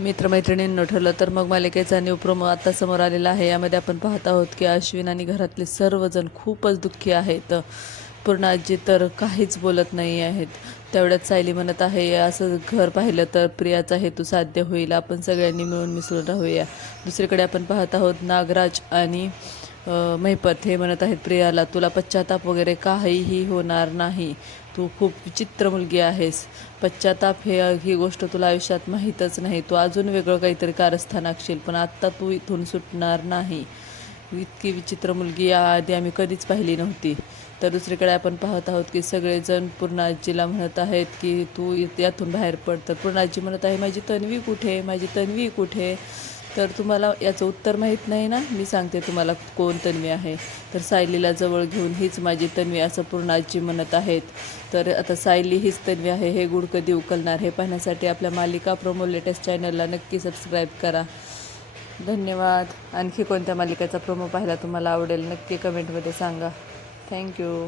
मित्रमैत्रिणींनो, ठरलं तर मग मालिकेचा न्यू प्रोमो आता समोर आलेला आहे. यामध्ये आपण पाहत आहोत की अश्विन आणि घरातले सर्वजण खूपच दुःखी आहेत. पूर्ण आजी तर काहीच बोलत नाही आहेत. तेवढ्यात सायली म्हणत आहे, असं घर पाहिलं तर प्रियाचा हेतू साध्य होईल, आपण सगळ्यांनी मिळून मिसळून राहूया. दुसरीकडे आपण पाहत आहोत नागराज आणि महिपत हे म्हणत आहेत प्रियाला, तुला पश्चाताप वगैरे काहीही होणार नाही, तू खूप विचित्र मुलगी आहेस. पश्चाताप ही गोष्ट तुला आयुष्यात माहीतच नाही. तू अजून वेगळं काहीतरी कारस्थान आखशील, पण आत्ता तू इथून सुटणार नाही. इतकी विचित्र मुलगी याआधी आम्ही कधीच पाहिली नव्हती. तर दुसरीकडे आपण पाहत आहोत की सगळेजण पूर्ण आजीला म्हणत आहेत की तू यातून बाहेर पड. तर पूर्ण आजी म्हणत आहे, माझी तन्वी कुठे, माझी तन्वी कुठे. तर तुम्हाला याचं उत्तर माहीत नाही ना, मी सांगते तुम्हाला कोण तन्वी आहे. तर सायलीला जवळ घेऊन हीच माझी तन्वी असं पूर्ण आजी म्हणत आहेत. तर आता सायली हीच तन्वी आहे हे गुड कधी उकलणार हे पाहण्यासाठी आपल्या मालिका प्रोमो लेटेस्ट चॅनलला नक्की सबस्क्राईब करा. धन्यवाद. आणखी कोणत्या मालिकेचा प्रोमो पाहायला तुम्हाला आवडेल नक्की कमेंटमध्ये सांगा. थँक्यू.